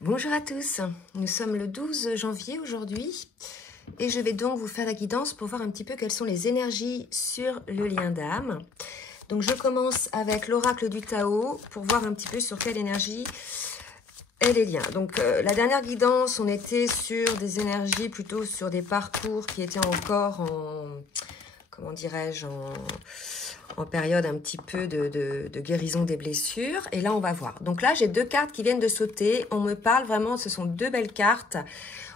Bonjour à tous, nous sommes le 12 janvier aujourd'hui et je vais donc vous faire la guidance pour voir un petit peu quelles sont les énergies sur le lien d'âme. Donc je commence avec l'oracle du Tao pour voir un petit peu sur quelle énergie est les liens. Donc la dernière guidance, on était sur des énergies, plutôt sur des parcours qui étaient encore en, comment dirais-je, en période un petit peu de guérison des blessures. Et là, on va voir. Donc là, j'ai deux cartes qui viennent de sauter. On me parle vraiment, ce sont deux belles cartes.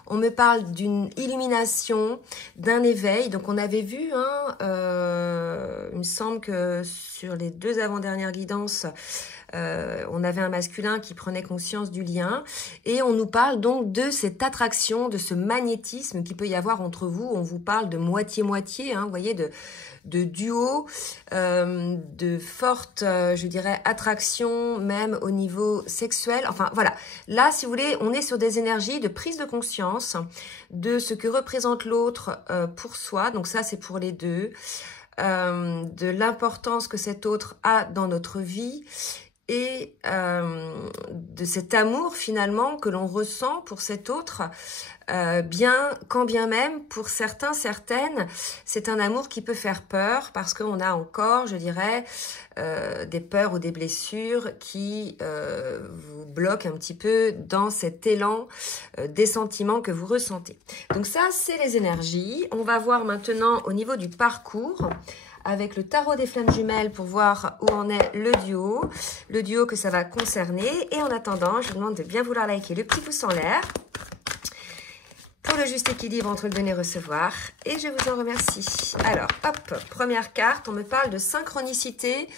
On me parle d'une illumination, d'un éveil. Donc, on avait vu, il me semble que sur les deux avant-dernières guidances, on avait un masculin qui prenait conscience du lien. Et on nous parle donc de cette attraction, de ce magnétisme qu'il peut y avoir entre vous. On vous parle de moitié-moitié, vous voyez, de duo, de forte, je dirais, attraction, même au niveau sexuel. Enfin, voilà. Là, si vous voulez, on est sur des énergies de prise de conscience de ce que représente l'autre pour soi. Donc ça, c'est pour les deux. De l'importance que cet autre a dans notre vie et de cet amour, finalement, que l'on ressent pour cet autre. Quand bien même, pour certains, certaines, c'est un amour qui peut faire peur parce qu'on a encore, je dirais, des peurs ou des blessures qui vous bloquent un petit peu dans cet élan des sentiments que vous ressentez. Donc ça, c'est les énergies. On va voir maintenant au niveau du parcours avec le tarot des flammes jumelles pour voir où en est le duo que ça va concerner. Et en attendant, je vous demande de bien vouloir liker le petit pouce en l'air pour le juste équilibre entre le donner et recevoir. Et je vous en remercie. Alors, hop, première carte, on me parle de synchronicité.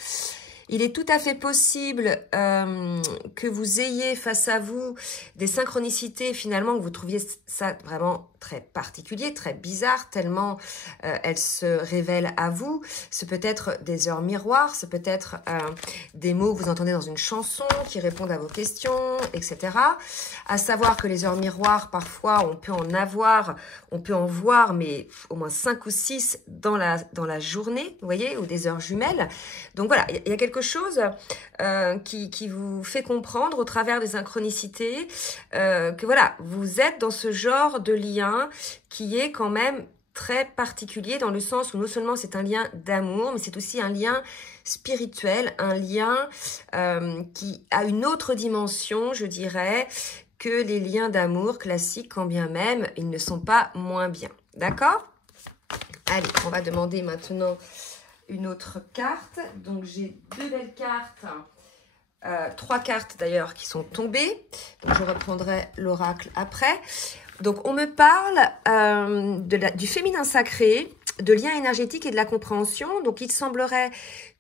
Il est tout à fait possible que vous ayez face à vous des synchronicités, finalement, que vous trouviez ça vraiment très particulier, très bizarre, tellement elles se révèlent à vous. Ce peut être des heures miroirs, ce peut être des mots que vous entendez dans une chanson qui répondent à vos questions, etc. À savoir que les heures miroirs, parfois, on peut en voir, mais au moins 5 ou 6 dans la journée, vous voyez, ou des heures jumelles. Donc voilà, il y a quelque chose qui vous fait comprendre au travers des synchronicités que voilà, vous êtes dans ce genre de lien qui est quand même très particulier dans le sens où non seulement c'est un lien d'amour, mais c'est aussi un lien spirituel, un lien qui a une autre dimension, je dirais, que les liens d'amour classiques, quand bien même ils ne sont pas moins bien. D'accord ? Allez, on va demander maintenant une autre carte. Donc j'ai deux belles cartes. 3 cartes d'ailleurs qui sont tombées, donc je reprendrai l'oracle après. Donc on me parle du féminin sacré, de lien énergétique et de la compréhension. Donc il semblerait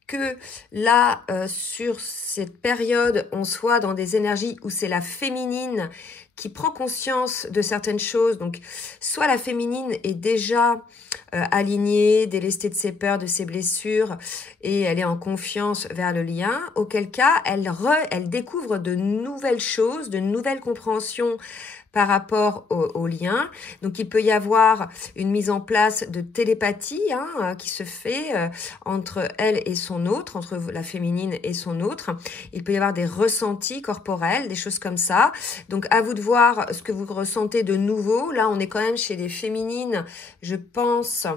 que là, sur cette période, on soit dans des énergies où c'est la féminine qui prend conscience de certaines choses. Donc, soit la féminine est déjà alignée, délestée de ses peurs, de ses blessures, et elle est en confiance vers le lien, auquel cas, elle découvre de nouvelles choses, de nouvelles compréhensions par rapport au lien. Donc, il peut y avoir une mise en place de télépathie qui se fait entre elle et son autre, entre la féminine et son autre. Il peut y avoir des ressentis corporels, des choses comme ça. Donc, à vous de voir ce que vous ressentez de nouveau. Là, on est quand même chez des féminines, je pense,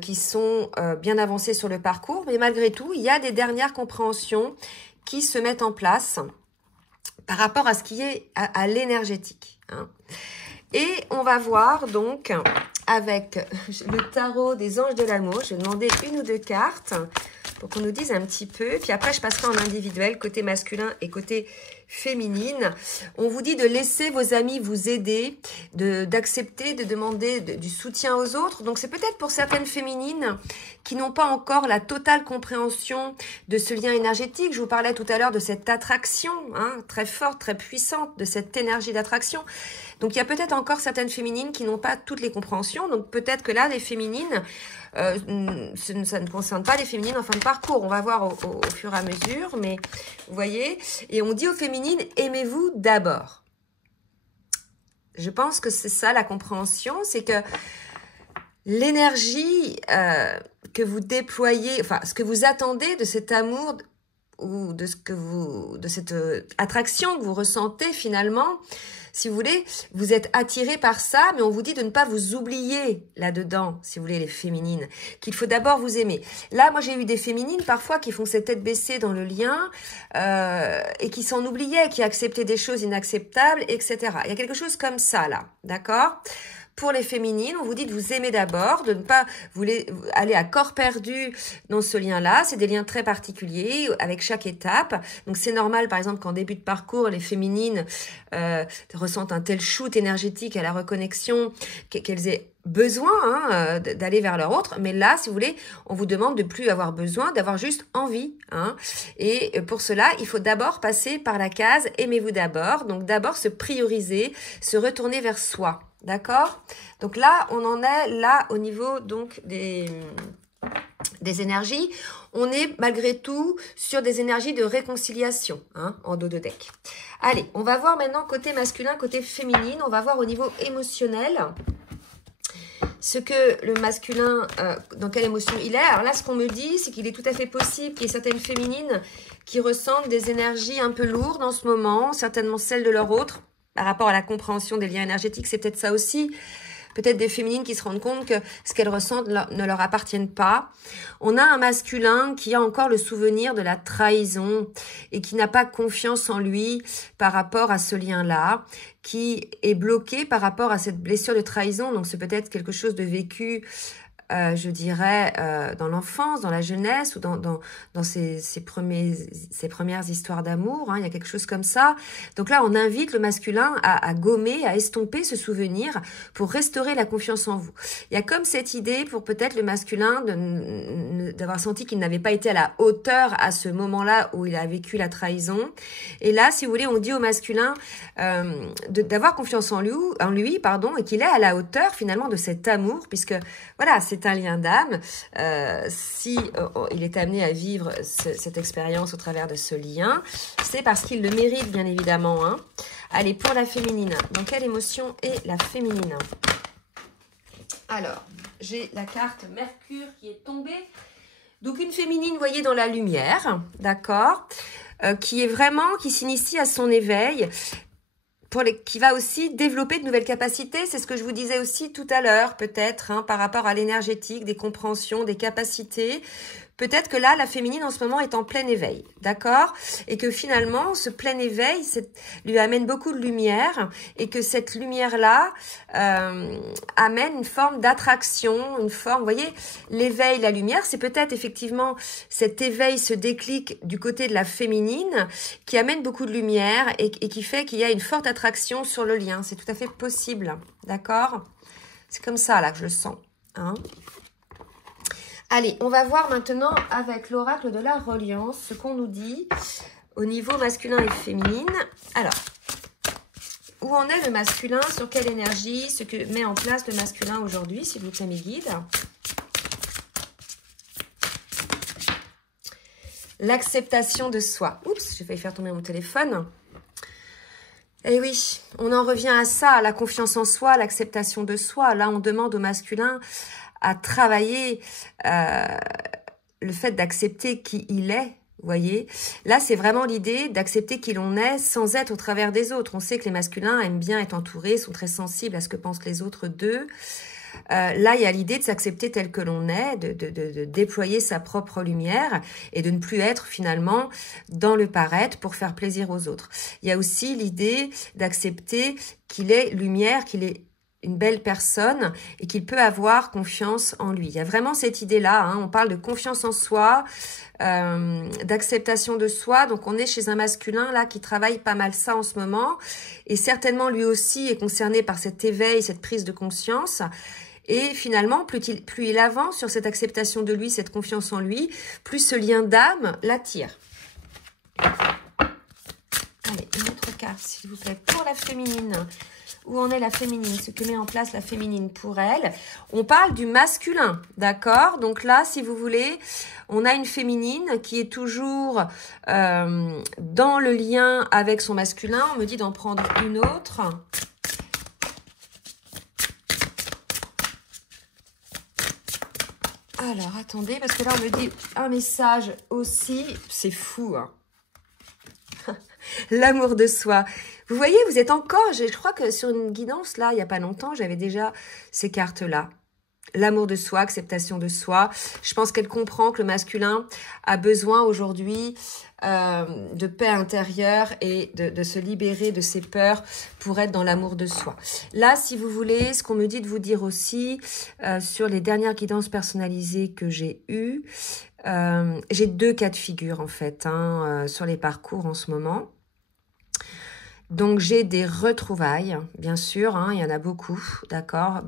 qui sont bien avancées sur le parcours. Mais malgré tout, il y a des dernières compréhensions qui se mettent en place par rapport à ce qui est à l'énergétique. Et on va voir donc avec le tarot des anges de l'amour, je vais demander une ou deux cartes pour qu'on nous dise un petit peu, puis après je passerai en individuel, côté masculin et côté féminine. On vous dit de laisser vos amis vous aider, d'accepter, de demander du soutien aux autres. Donc c'est peut-être pour certaines féminines qui n'ont pas encore la totale compréhension de ce lien énergétique. Je vous parlais tout à l'heure de cette attraction très forte, très puissante, de cette énergie d'attraction. Donc il y a peut-être encore certaines féminines qui n'ont pas toutes les compréhensions. Donc peut-être que là, les féminines, ça ne concerne pas les féminines en fin de parcours. On va voir au fur et à mesure, mais vous voyez. Et on dit aux féminines, aimez-vous d'abord. Je pense que c'est ça la compréhension, c'est que l'énergie que vous déployez, enfin ce que vous attendez de cet amour ou de cette attraction que vous ressentez finalement, si vous voulez, vous êtes attiré par ça, mais on vous dit de ne pas vous oublier là-dedans, si vous voulez, les féminines, qu'il faut d'abord vous aimer. Là, moi, j'ai eu des féminines parfois qui font cette tête baissée dans le lien et qui s'en oubliaient, qui acceptaient des choses inacceptables, etc. Il y a quelque chose comme ça, là, d'accord ? Pour les féminines, on vous dit de vous aimer d'abord, de ne pas aller à corps perdu dans ce lien-là. C'est des liens très particuliers avec chaque étape. Donc c'est normal, par exemple, qu'en début de parcours, les féminines ressentent un tel shoot énergétique à la reconnexion qu'elles aient besoin d'aller vers leur autre. Mais là, si vous voulez, on vous demande de plus avoir besoin, d'avoir juste envie. Et pour cela, il faut d'abord passer par la case « Aimez-vous d'abord ». Donc d'abord se prioriser, se retourner vers soi. D'accord? Donc là, on en est là au niveau donc des énergies. On est malgré tout sur des énergies de réconciliation en dos de deck. Allez, on va voir maintenant côté masculin, côté féminine. On va voir au niveau émotionnel ce que le masculin, dans quelle émotion il est. Alors là, ce qu'on me dit, c'est qu'il est tout à fait possible qu'il y ait certaines féminines qui ressentent des énergies un peu lourdes en ce moment, certainement celles de leur autre. Par rapport à la compréhension des liens énergétiques, c'est peut-être ça aussi. Peut-être des féminines qui se rendent compte que ce qu'elles ressentent ne leur appartiennent pas. On a un masculin qui a encore le souvenir de la trahison et qui n'a pas confiance en lui par rapport à ce lien-là, qui est bloqué par rapport à cette blessure de trahison. Donc c'est peut-être quelque chose de vécu, je dirais, dans l'enfance, dans la jeunesse ou dans ces premières histoires d'amour. Il y a quelque chose comme ça. Donc là, on invite le masculin à gommer, à estomper ce souvenir pour restaurer la confiance en vous. Il y a comme cette idée pour peut-être le masculin d'avoir senti qu'il n'avait pas été à la hauteur à ce moment-là où il a vécu la trahison. Et là, si vous voulez, on dit au masculin d'avoir confiance en lui, et qu'il est à la hauteur finalement de cet amour, puisque voilà, c'est un lien d'âme. Si il est amené à vivre cette expérience au travers de ce lien, c'est parce qu'il le mérite, bien évidemment. Allez, pour la féminine, dans quelle émotion est la féminine? Alors, j'ai la carte Mercure qui est tombée. Donc, une féminine, vous voyez, dans la lumière, d'accord, qui s'initie à son éveil, qui va aussi développer de nouvelles capacités. C'est ce que je vous disais aussi tout à l'heure, peut-être, par rapport à l'énergétique, des compréhensions, des capacités. Peut-être que là, la féminine en ce moment est en plein éveil, d'accord? Et que finalement, ce plein éveil lui amène beaucoup de lumière et que cette lumière-là amène une forme d'attraction, une forme, vous voyez, l'éveil, la lumière, c'est peut-être effectivement cet éveil, ce déclic du côté de la féminine qui amène beaucoup de lumière et qui fait qu'il y a une forte attraction sur le lien. C'est tout à fait possible, d'accord? C'est comme ça, là, que je le sens, Allez, on va voir maintenant avec l'oracle de la reliance ce qu'on nous dit au niveau masculin et féminine. Alors, où en est le masculin? Sur quelle énergie? Ce que met en place le masculin aujourd'hui, s'il vous plaît, mes guides. L'acceptation de soi. Oups, j'ai failli faire tomber mon téléphone. Eh oui, on en revient à ça, la confiance en soi, l'acceptation de soi. Là, on demande au masculin à travailler le fait d'accepter qui il est, vous voyez. Là, c'est vraiment l'idée d'accepter qui l'on est sans être au travers des autres. On sait que les masculins aiment bien être entourés, sont très sensibles à ce que pensent les autres d'eux. Là, il y a l'idée de s'accepter tel que l'on est, de déployer sa propre lumière et de ne plus être finalement dans le paraître pour faire plaisir aux autres. Il y a aussi l'idée d'accepter qu'il est lumière, qu'il est une belle personne et qu'il peut avoir confiance en lui. Il y a vraiment cette idée-là, on parle de confiance en soi, d'acceptation de soi. Donc, on est chez un masculin là qui travaille pas mal ça en ce moment et certainement lui aussi est concerné par cet éveil, cette prise de conscience. Et finalement, plus il avance sur cette acceptation de lui, cette confiance en lui, plus ce lien d'âme l'attire. Allez, une autre carte, s'il vous plaît, pour la féminine. Où en est la féminine? Ce que met en place la féminine pour elle. On parle du masculin, d'accord? Donc là, si vous voulez, on a une féminine qui est toujours dans le lien avec son masculin. On me dit d'en prendre une autre. Alors, attendez, parce que là, on me dit un message aussi. C'est fou, hein. L'amour de soi. Vous voyez, vous êtes encore... Je crois que sur une guidance, là, il n'y a pas longtemps, j'avais déjà ces cartes-là. L'amour de soi, acceptation de soi. Je pense qu'elle comprend que le masculin a besoin aujourd'hui de paix intérieure et de se libérer de ses peurs pour être dans l'amour de soi. Là, si vous voulez, ce qu'on me dit de vous dire aussi sur les dernières guidances personnalisées que j'ai eues, j'ai 2 cas de figure en fait sur les parcours en ce moment. Donc j'ai des retrouvailles, bien sûr, il y en a beaucoup, d'accord,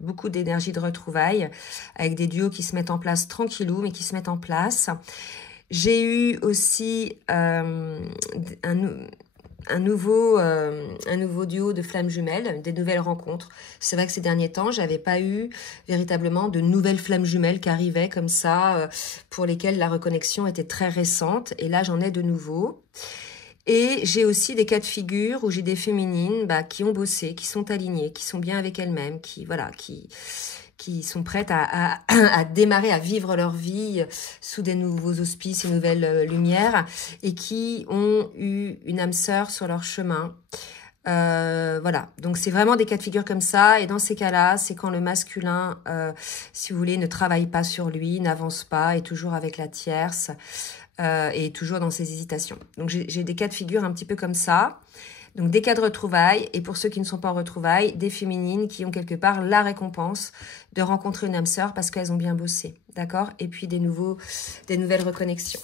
beaucoup d'énergie de retrouvailles, avec des duos qui se mettent en place tranquillou, mais qui se mettent en place. J'ai eu aussi un nouveau duo de flammes jumelles, des nouvelles rencontres. C'est vrai que ces derniers temps, j'avais pas eu véritablement de nouvelles flammes jumelles qui arrivaient comme ça, pour lesquelles la reconnexion était très récente. Et là, j'en ai de nouveau. Et j'ai aussi des cas de figure où j'ai des féminines qui ont bossé, qui sont alignées, qui sont bien avec elles-mêmes, qui sont prêtes à démarrer, à vivre leur vie sous des nouveaux auspices et nouvelles lumières, et qui ont eu une âme sœur sur leur chemin. Voilà, donc c'est vraiment des cas de figure comme ça, et dans ces cas-là, c'est quand le masculin, si vous voulez, ne travaille pas sur lui, n'avance pas, est toujours avec la tierce, et toujours dans ses hésitations. Donc j'ai des cas de figure un petit peu comme ça. Donc des cas de retrouvailles, et pour ceux qui ne sont pas en retrouvailles, des féminines qui ont quelque part la récompense de rencontrer une âme sœur parce qu'elles ont bien bossé, d'accord? Et puis des nouvelles reconnexions.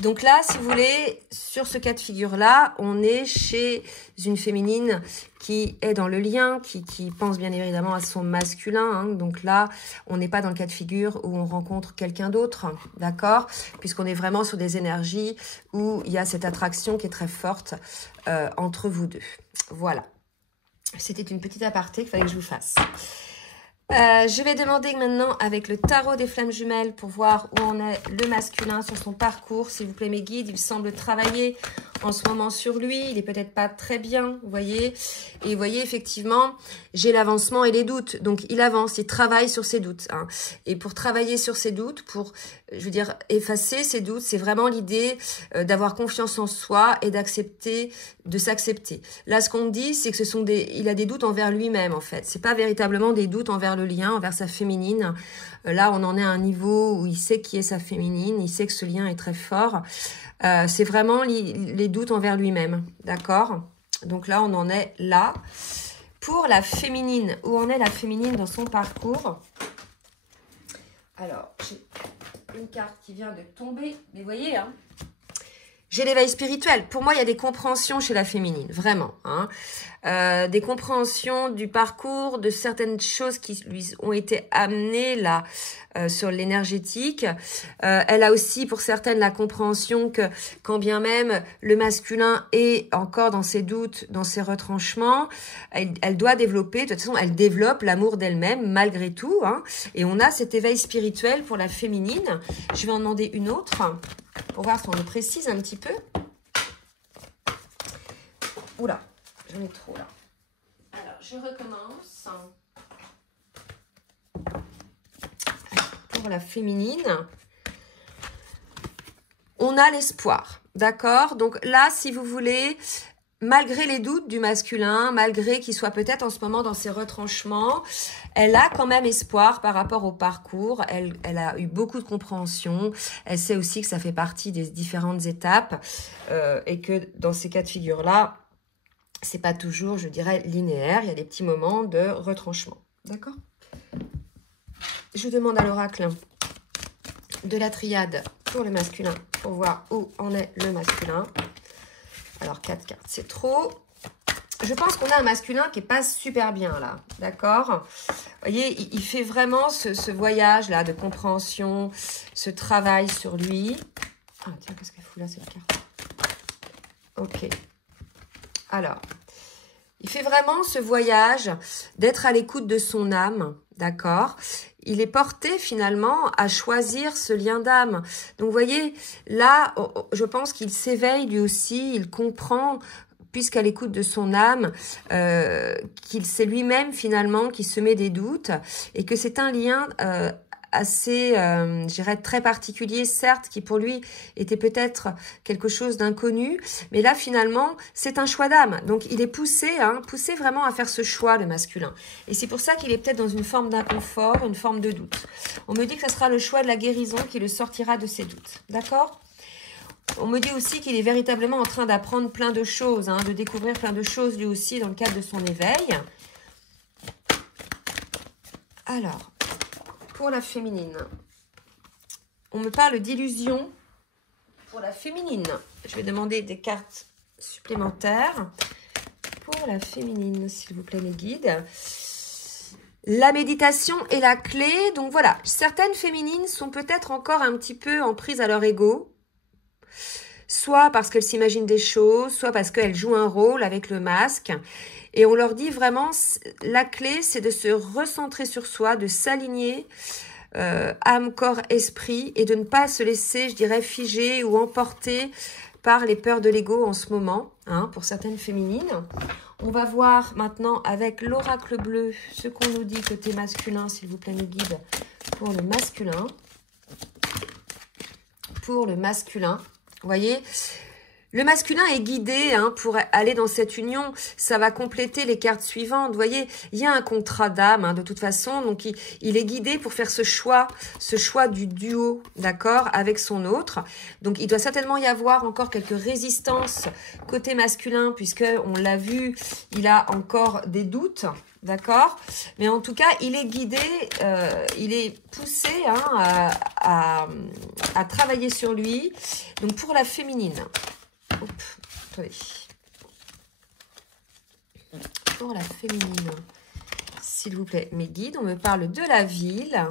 Donc là, si vous voulez, sur ce cas de figure-là, on est chez une féminine qui est dans le lien, qui pense bien évidemment à son masculin. Donc là, on n'est pas dans le cas de figure où on rencontre quelqu'un d'autre, d'accord? Puisqu'on est vraiment sur des énergies où il y a cette attraction qui est très forte entre vous deux. Voilà. C'était une petite aparté qu'il fallait que je vous fasse. Je vais demander maintenant avec le tarot des flammes jumelles pour voir où en est le masculin sur son parcours. S'il vous plaît, mes guides, il semble travailler en ce moment sur lui. Il est peut-être pas très bien, vous voyez. Et vous voyez, effectivement, j'ai l'avancement et les doutes. Donc, il avance, il travaille sur ses doutes. Et pour travailler sur ses doutes, pour, je veux dire, effacer ses doutes, c'est vraiment l'idée d'avoir confiance en soi et d'accepter, de s'accepter. Là, ce qu'on me dit, c'est que il a des doutes envers lui-même, en fait. C'est pas véritablement des doutes envers le lien, envers sa féminine. Là, on en est à un niveau où il sait qui est sa féminine, il sait que ce lien est très fort. C'est vraiment les doutes envers lui-même, d'accord? Donc là, on en est là. Pour la féminine, où en est la féminine dans son parcours? Alors, j'ai une carte qui vient de tomber, mais vous voyez, j'ai l'éveil spirituel. Pour moi, il y a des compréhensions chez la féminine, vraiment. Des compréhensions du parcours, de certaines choses qui lui ont été amenées là sur l'énergétique. Elle a aussi, pour certaines, la compréhension que quand bien même le masculin est encore dans ses doutes, dans ses retranchements, elle doit développer, de toute façon, elle développe l'amour d'elle-même malgré tout. Et on a cet éveil spirituel pour la féminine. Je vais en demander une autre pour voir si on le précise un petit peu. Oula, j'en ai trop là. Alors, je recommence. Pour la féminine, on a l'espoir, d'accord? Donc là, si vous voulez, malgré les doutes du masculin, malgré qu'il soit peut-être en ce moment dans ses retranchements, elle a quand même espoir par rapport au parcours. Elle a eu beaucoup de compréhension. Elle sait aussi que ça fait partie des différentes étapes et que dans ces cas de figure-là, c'est pas toujours, je dirais, linéaire. Il y a des petits moments de retranchement. D'accord? Je demande à l'oracle de la triade pour le masculin pour voir où en est le masculin. Alors, 4 cartes, c'est trop. Je pense qu'on a un masculin qui n'est pas super bien, là. D'accord? Vous voyez, il fait vraiment ce voyage-là de compréhension, ce travail sur lui. Ah, tiens, qu'est-ce qu'elle fout là, cette carte? Ok. Alors, il fait vraiment ce voyage d'être à l'écoute de son âme, d'accord? Il est porté finalement à choisir ce lien d'âme. Donc, vous voyez, là, je pense qu'il s'éveille lui aussi, il comprend, puisqu'à l'écoute de son âme, qu'il c'est lui-même finalement qui se met des doutes et que c'est un lien assez, je dirais, très particulier, certes, qui pour lui était peut-être quelque chose d'inconnu. Mais là, finalement, c'est un choix d'âme. Donc, il est poussé, poussé vraiment à faire ce choix, le masculin. Et c'est pour ça qu'il est peut-être dans une forme d'inconfort, une forme de doute. On me dit que ce sera le choix de la guérison qui le sortira de ses doutes. D'accord ? On me dit aussi qu'il est véritablement en train d'apprendre plein de choses, de découvrir plein de choses lui aussi dans le cadre de son éveil. Alors, pour la féminine, on me parle d'illusion pour la féminine. Je vais demander des cartes supplémentaires pour la féminine, s'il vous plaît, mes guides. La méditation est la clé. Donc voilà, certaines féminines sont peut-être encore un petit peu en prise à leur ego. Soit parce qu'elles s'imaginent des choses, soit parce qu'elles jouent un rôle avec le masque. Et on leur dit vraiment, la clé, c'est de se recentrer sur soi, de s'aligner âme, corps, esprit, et de ne pas se laisser, je dirais, figer ou emporter par les peurs de l'ego en ce moment, pour certaines féminines. On va voir maintenant avec l'oracle bleu ce qu'on nous dit côté masculin, s'il vous plaît, mes guides, pour le masculin. Pour le masculin. Vous voyez, le masculin est guidé pour aller dans cette union. Ça va compléter les cartes suivantes. Vous voyez, il y a un contrat d'âme de toute façon. Donc, il est guidé pour faire ce choix du duo, d'accord, avec son autre. Donc, il doit certainement y avoir encore quelques résistances côté masculin puisque on l'a vu, il a encore des doutes. D'accord? Mais en tout cas, il est guidé, il est poussé à travailler sur lui. Donc, pour la féminine. Attendez. Pour la féminine, s'il vous plaît, mes guides, on me parle de la ville.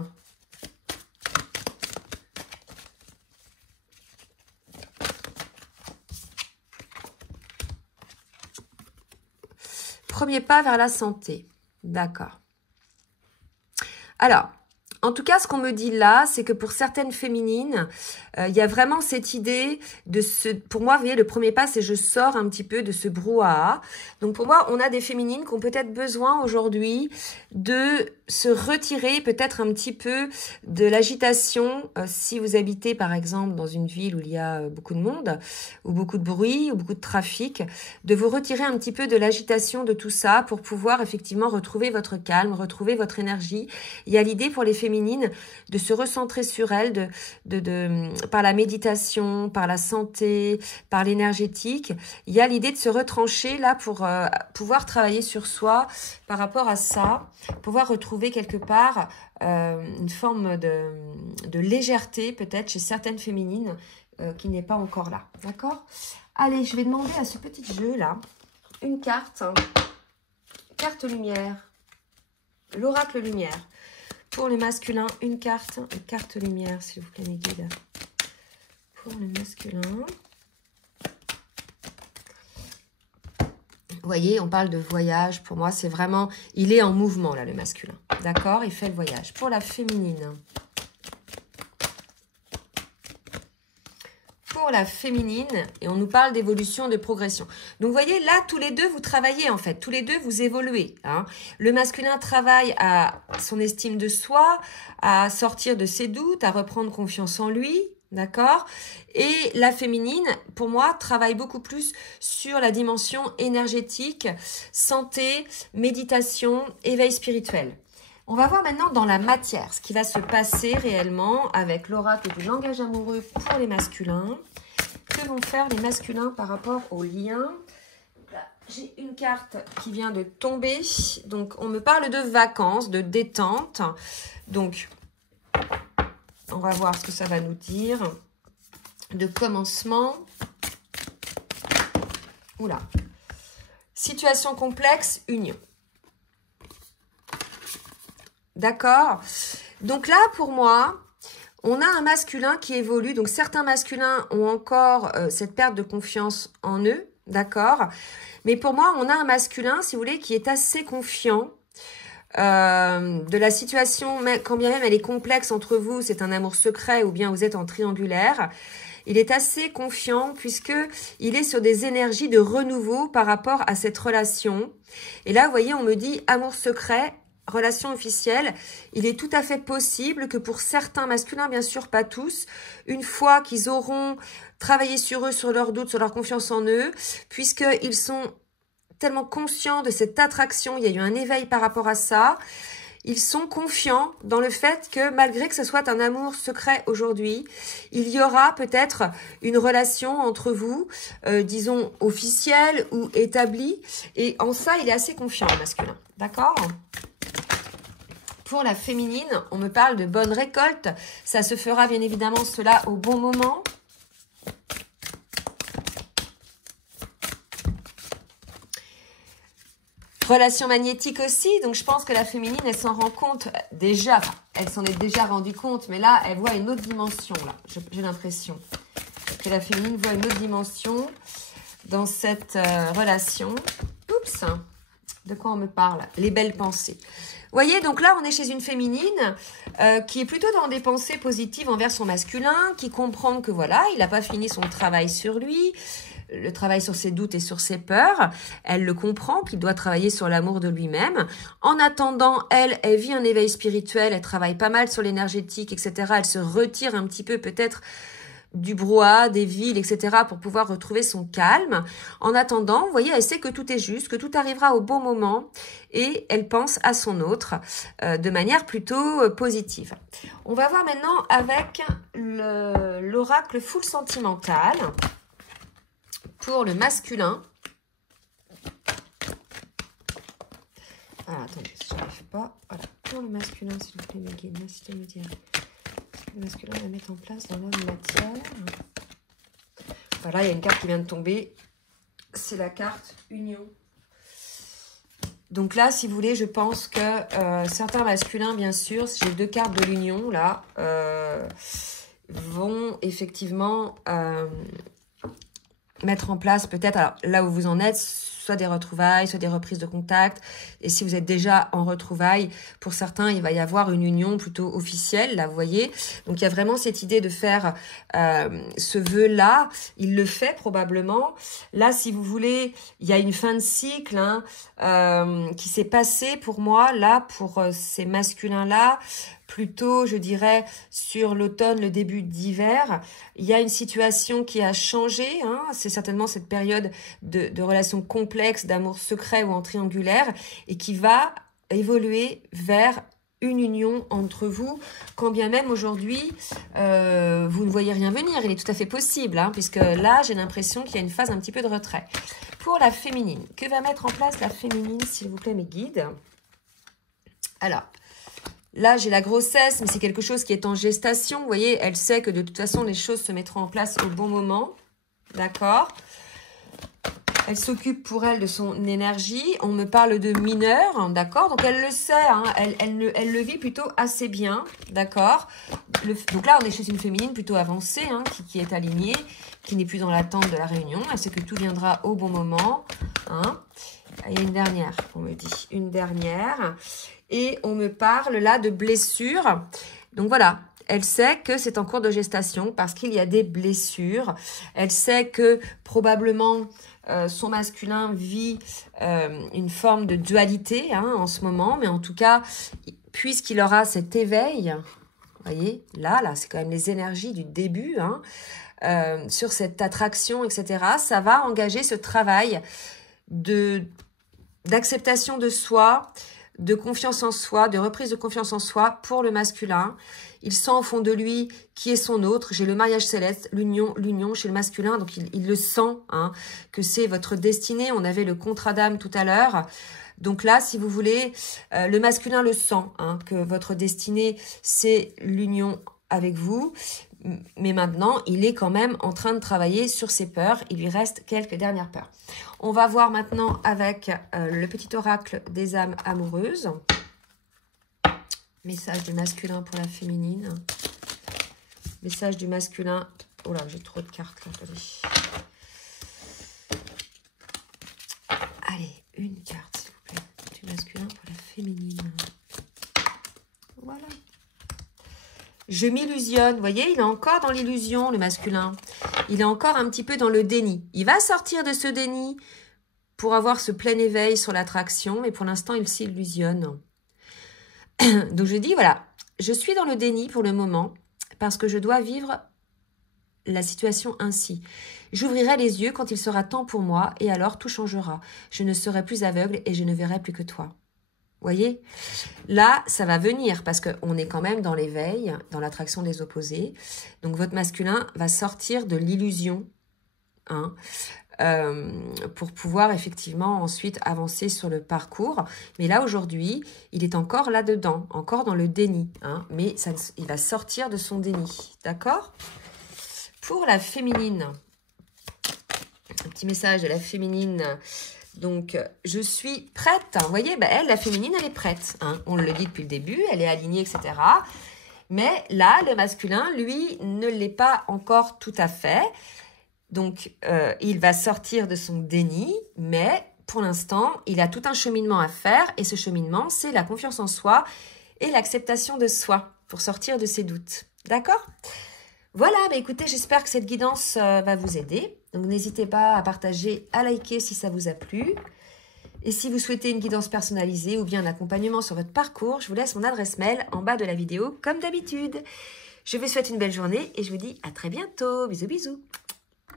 Premier pas vers la santé. D'accord. Alors, en tout cas, ce qu'on me dit là, c'est que pour certaines féminines, il y a vraiment cette idée de pour moi, vous voyez, le premier pas, c'est je sors un petit peu de ce brouhaha. Donc pour moi, on a des féminines qui ont peut-être besoin aujourd'hui de se retirer peut-être un petit peu de l'agitation. Si vous habitez par exemple dans une ville où il y a beaucoup de monde, ou beaucoup de bruit, ou beaucoup de trafic, de vous retirer un petit peu de l'agitation de tout ça pour pouvoir effectivement retrouver votre calme, retrouver votre énergie. Il y a l'idée pour les féminines de se recentrer sur elles, par la méditation, par la santé, par l'énergétique. Il y a l'idée de se retrancher là pour pouvoir travailler sur soi par rapport à ça, pouvoir retrouver quelque part une forme de légèreté peut-être chez certaines féminines qui n'est pas encore là. D'accord? Allez, je vais demander à ce petit jeu là une carte, carte lumière, l'oracle lumière. Pour le masculin, une carte lumière, s'il vous plaît, mes guides. Pour le masculin. Vous voyez, on parle de voyage. Pour moi, c'est vraiment... Il est en mouvement, là, le masculin. D'accord? Il fait le voyage. Pour la féminine. Pour la féminine, et on nous parle d'évolution, de progression. Donc, vous voyez, là, tous les deux, vous travaillez, en fait. Tous les deux, vous évoluez. Le masculin travaille à son estime de soi, à sortir de ses doutes, à reprendre confiance en lui. D'accord? Et la féminine, pour moi, travaille beaucoup plus sur la dimension énergétique, santé, méditation, éveil spirituel. On va voir maintenant dans la matière ce qui va se passer réellement avec l'oracle du langage amoureux pour les masculins. Que vont faire les masculins par rapport au lien? J'ai une carte qui vient de tomber. Donc, on me parle de vacances, de détente. Donc, on va voir ce que ça va nous dire. De commencement. Oula. Situation complexe, union. D'accord? Donc là, pour moi, on a un masculin qui évolue. Donc, certains masculins ont encore cette perte de confiance en eux. D'accord? Mais pour moi, on a un masculin, si vous voulez, qui est assez confiant de la situation, quand bien même elle est complexe entre vous, c'est un amour secret ou bien vous êtes en triangulaire. Il est assez confiant puisque il est sur des énergies de renouveau par rapport à cette relation. Et là, vous voyez, on me dit amour secret, relation officielle, il est tout à fait possible que pour certains masculins, bien sûr pas tous, une fois qu'ils auront travaillé sur eux, sur leurs doutes, sur leur confiance en eux, puisqu'ils sont tellement conscients de cette attraction, il y a eu un éveil par rapport à ça, ils sont confiants dans le fait que malgré que ce soit un amour secret aujourd'hui, il y aura peut-être une relation entre vous, disons officielle ou établie. Et en ça, il est assez confiant, le masculin. D'accord ? Pour la féminine, on me parle de bonne récolte. Ça se fera bien évidemment cela au bon moment. Relation magnétique aussi, donc je pense que la féminine, elle s'en rend compte déjà, enfin, elle s'en est déjà rendue compte, mais là, elle voit une autre dimension, là, j'ai l'impression que la féminine voit une autre dimension dans cette relation. Oups, de quoi on me parle? Les belles pensées. Vous voyez, donc là, on est chez une féminine qui est plutôt dans des pensées positives envers son masculin, qui comprend que voilà, il n'a pas fini son travail sur lui, le travail sur ses doutes et sur ses peurs. Elle le comprend, qu'il doit travailler sur l'amour de lui-même. En attendant, elle vit un éveil spirituel, elle travaille pas mal sur l'énergétique, etc. Elle se retire un petit peu peut-être du brouhaha, des villes, etc. pour pouvoir retrouver son calme. En attendant, vous voyez, elle sait que tout est juste, que tout arrivera au bon moment et elle pense à son autre de manière plutôt positive. On va voir maintenant avec l'oracle full sentimental pour le masculin. Ah, attendez, je n'arrive pas. Voilà, pour le masculin, s'il vous plaît, mes guides, merci de me dire. Le masculin va mettre en place dans l'homme matière. Voilà, il y a une carte qui vient de tomber. C'est la carte Union. Donc là, si vous voulez, je pense que certains masculins, bien sûr, j'ai deux cartes de l'Union, là, vont effectivement mettre en place peut-être, alors là où vous en êtes, soit des retrouvailles, soit des reprises de contact. Et si vous êtes déjà en retrouvailles, pour certains, il va y avoir une union plutôt officielle, là, vous voyez. Donc, il y a vraiment cette idée de faire ce vœu-là. Il le fait probablement. Là, si vous voulez, il y a une fin de cycle qui s'est passée pour moi, là, pour ces masculins-là. Plutôt, je dirais, sur l'automne, le début d'hiver, il y a une situation qui a changé. C'est certainement cette période de relations complexes, d'amour secret ou en triangulaire, et qui va évoluer vers une union entre vous, quand bien même aujourd'hui, vous ne voyez rien venir. Il est tout à fait possible, puisque là, j'ai l'impression qu'il y a une phase un petit peu de retrait. Pour la féminine, que va mettre en place la féminine, s'il vous plaît, mes guides? Alors, là, j'ai la grossesse, mais c'est quelque chose qui est en gestation. Vous voyez, elle sait que de toute façon, les choses se mettront en place au bon moment. D'accord? Elle s'occupe pour elle de son énergie. On me parle de mineur, d'accord? Donc, elle le sait, elle le vit plutôt assez bien, d'accord? Donc là, on est chez une féminine plutôt avancée, qui est alignée, qui n'est plus dans l'attente de la réunion. Elle sait que tout viendra au bon moment. Il y a une dernière, on me dit. Une dernière. Et on me parle là de blessures. Donc voilà, elle sait que c'est en cours de gestation parce qu'il y a des blessures. Elle sait que probablement son masculin vit une forme de dualité en ce moment. Mais en tout cas, puisqu'il aura cet éveil, vous voyez, là c'est quand même les énergies du début, sur cette attraction, etc. Ça va engager ce travail d'acceptation de soi, de confiance en soi, de reprise de confiance en soi pour le masculin. Il sent au fond de lui qui est son autre. J'ai le mariage céleste, l'union chez le masculin. Donc, il le sent, que c'est votre destinée. On avait le contrat d'âme tout à l'heure. Donc là, si vous voulez, le masculin le sent, que votre destinée, c'est l'union avec vous. Mais maintenant, il est quand même en train de travailler sur ses peurs. Il lui reste quelques dernières peurs. On va voir maintenant avec le petit oracle des âmes amoureuses. Message du masculin pour la féminine. Message du masculin. Oh là, j'ai trop de cartes là. Allez, une carte, s'il vous plaît. Du masculin pour la féminine. Voilà. Je m'illusionne. Vous voyez, il est encore dans l'illusion, le masculin. Il est encore un petit peu dans le déni. Il va sortir de ce déni pour avoir ce plein éveil sur l'attraction, mais pour l'instant, il s'illusionne. Donc je dis, voilà, je suis dans le déni pour le moment parce que je dois vivre la situation ainsi. J'ouvrirai les yeux quand il sera temps pour moi et alors tout changera. Je ne serai plus aveugle et je ne verrai plus que toi. Voyez, là, ça va venir parce qu'on est quand même dans l'éveil, dans l'attraction des opposés. Donc, votre masculin va sortir de l'illusion hein, pour pouvoir effectivement ensuite avancer sur le parcours. Mais là, aujourd'hui, il est encore là-dedans, encore dans le déni. Hein, mais ça, il va sortir de son déni. D'accord? Pour la féminine, un petit message de la féminine. Donc, je suis prête. Vous voyez, ben, elle, la féminine, elle est prête. Hein. On le dit depuis le début, elle est alignée, etc. Mais là, le masculin, lui, ne l'est pas encore tout à fait. Donc, il va sortir de son déni, mais pour l'instant, il a tout un cheminement à faire. Et ce cheminement, c'est la confiance en soi et l'acceptation de soi pour sortir de ses doutes. D'accord ? Voilà, bah écoutez, j'espère que cette guidance va vous aider. Donc, n'hésitez pas à partager, à liker si ça vous a plu. Et si vous souhaitez une guidance personnalisée ou bien un accompagnement sur votre parcours, je vous laisse mon adresse mail en bas de la vidéo, comme d'habitude. Je vous souhaite une belle journée et je vous dis à très bientôt. Bisous, bisous.